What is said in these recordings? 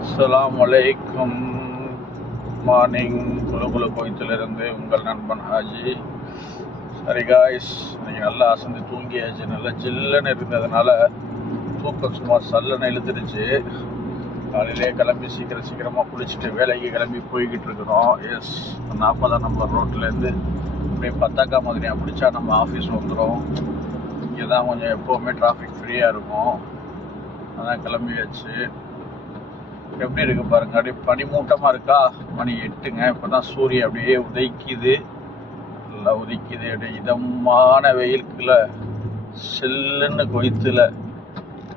அஸ்ஸலாமு அலைக்கும். மார்னிங் குலுகுலு கோயத்திலிருந்து உங்கள் நண்பன் ஹாஜி. சரி காய்ஸ், இன்னைக்கு நல்லா அசந்து தூங்கியாச்சு. நல்லா ஜில்லுன்னு இருந்ததுனால தூக்கம் சும்மா சல்லுன்னு இழுத்துருச்சு. காலையிலே கிளம்பி சீக்கிரமாக குளிச்சுட்டு வேலைக்கு கிளம்பி போய்கிட்டு இருக்கிறோம். எஸ், 40 நம்பர் ரோட்லேருந்து அப்படியே பத்தாக்கா மாதிரியா பிடிச்சா நம்ம ஆஃபீஸ் வந்துடும். இங்கே தான் கொஞ்சம் எப்போவுமே டிராஃபிக் ஃப்ரீயாக இருக்கும். அதான் கிளம்பியாச்சு. எப்படி இருக்கு பாருங்க, அப்படியே பனிமூட்டமாக இருக்கா. மணி 8ங்க. இப்போதான் சூரியன் அப்படியே உதைக்குது, நல்லா உதைக்குது. அப்படியே இதமான வெயிலுக்குள்ள செல்லுன்னு கொய்த்துல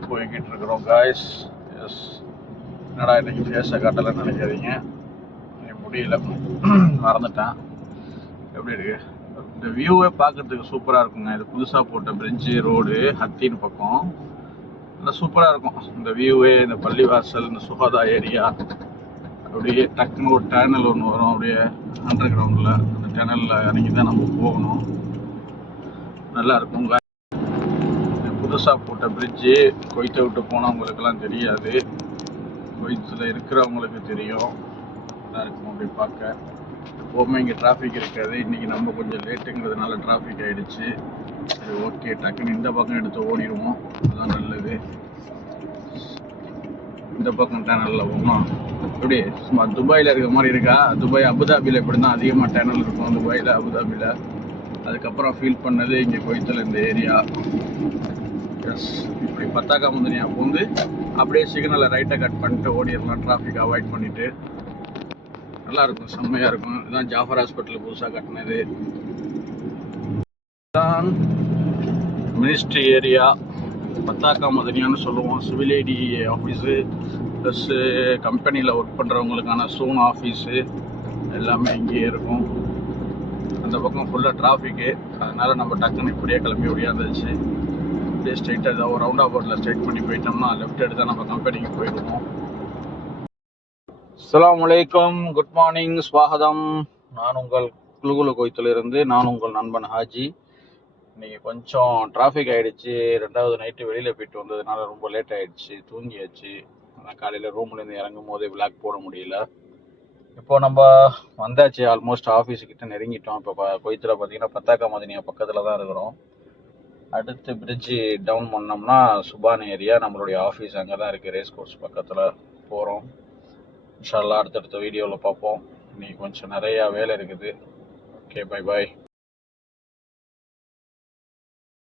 போய்கிட்டு இருக்கிறோம் காய்ஸ். எஸ், என்னடா இன்னைக்கு ஃபேஸை காட்டலைன்னு நினைக்காதீங்க, முடியல, மறந்துட்டேன். எப்படி இருக்கு இந்த வியூவே பார்க்கறதுக்கு சூப்பராக இருக்குங்க. இது புதுசாக போட்ட பிரிட்ஜு ரோடு ஹத்தின்னு பக்கம் நல்லா சூப்பராக இருக்கும். இந்த வியூவே, இந்த பள்ளிவாசல், இந்த சுகாதா ஏரியா, அப்படியே டக்குன்னு ஒரு டேனல் ஒன்று வரும் அப்படியே அண்டர் கிரவுண்டில். அந்த டேனலில் இறங்கி தான் நம்ம போகணும். நல்லா இருக்கும். புதுசாக போட்ட பிரிட்ஜு கொய்த்தை விட்டு போனவங்களுக்கெல்லாம் தெரியாது, கொய்த்தில் இருக்கிறவங்களுக்கு தெரியும். நல்லா இருக்கும் அப்படி பார்க்க. எப்போவுமே இங்கே டிராஃபிக் இருக்காது. இன்றைக்கி நம்ம கொஞ்சம் லேட்டுங்கிறதுனால டிராஃபிக் ஆகிடுச்சு. சரி, ஓகே, டக்குன்னு இந்த பக்கம் எடுத்து ஓடிடுவோம், அதுதான் நல்லது. இந்த பக்கம் டேனலில் போகணும். எப்படி சும்மா துபாயில் இருக்கிற மாதிரி இருக்கா? துபாய் அபுதாபியில் இப்படி தான் அதிகமாக டேனல் இருக்கும், துபாயில் அபுதாபியில். அதுக்கப்புறம் ஃபீல் பண்ணது இங்கே கொய்த்தில் இந்த ஏரியா. எஸ், இப்படி பத்தாக்கா முந்தினியா பூந்து அப்படியே சிக்னலை ரைட்டை கட் பண்ணிட்டு ஓடிடலாம், டிராஃபிக் அவாய்ட் பண்ணிவிட்டு. நல்லாயிருக்கும், செம்மையாக இருக்கும். இதுதான் ஜாஃபர் ஹாஸ்பிட்டல் புதுசாக கட்டினது. இதுதான் மினிஸ்ட்ரி ஏரியா, பத்தாக்கா மதனியான்னு சொல்லுவோம். சிவில் ஐடி ஆஃபீஸு ப்ளஸ்ஸு கம்பெனியில் ஒர்க் பண்ணுறவங்களுக்கான சோன் ஆஃபீஸு எல்லாமே இங்கேயே இருக்கும். அந்த பக்கம் ஃபுல்லாக டிராஃபிக்கு, அதனால் நம்ம டக்குன்னு இப்படியே கிளம்பி ஓடியாந்துச்சு. அப்படியே ஸ்ட்ரைட்டாக ஏதாவது ஒரு ரவுண்ட் ஆபோர்டில் ஸ்ட்ரைட் பண்ணி போயிட்டோம்னா லெஃப்ட் எடுத்தால் நம்ம கம்பெனிக்கு போயிடுவோம். அஸ்ஸலாமு அலைக்கும், குட் மார்னிங், ஸ்வாகதம். நான் உங்கள் குலுகுலு கோயத்திலிருந்து நான் உங்கள் நண்பன் ஹாஜி. இன்றைக்கி கொஞ்சம் டிராஃபிக் ஆகிடுச்சு. 2வது நைட்டு வெளியில் போயிட்டு வந்ததுனால ரொம்ப லேட் ஆகிடுச்சு, தூங்கியாச்சு. ஆனால் காலையில் ரூம்லேருந்து இறங்கும் போதே விளாக் போட முடியல. இப்போ நம்ம வந்தாச்சு, ஆல்மோஸ்ட் ஆஃபீஸுக்கிட்ட நெருங்கிட்டோம். இப்போ கொய்த்தில் பார்த்தீங்கன்னா பத்தாக்கா மதினியா பக்கத்தில் தான் இருக்கிறோம். அடுத்து பிரிட்ஜு டவுன் பண்ணோம்னா சுபான் ஏரியா, நம்மளுடைய ஆஃபீஸ் அங்கே தான் இருக்குது, ரேஸ் கோர்ஸ் பக்கத்தில் போகிறோம். இன்ஷா அல்லாஹ் அடுத்தடுத்த வீடியோவில் பார்ப்போம். இன்றைக்கி கொஞ்சம் நிறையா வேலை இருக்குது. Okay, bye bye.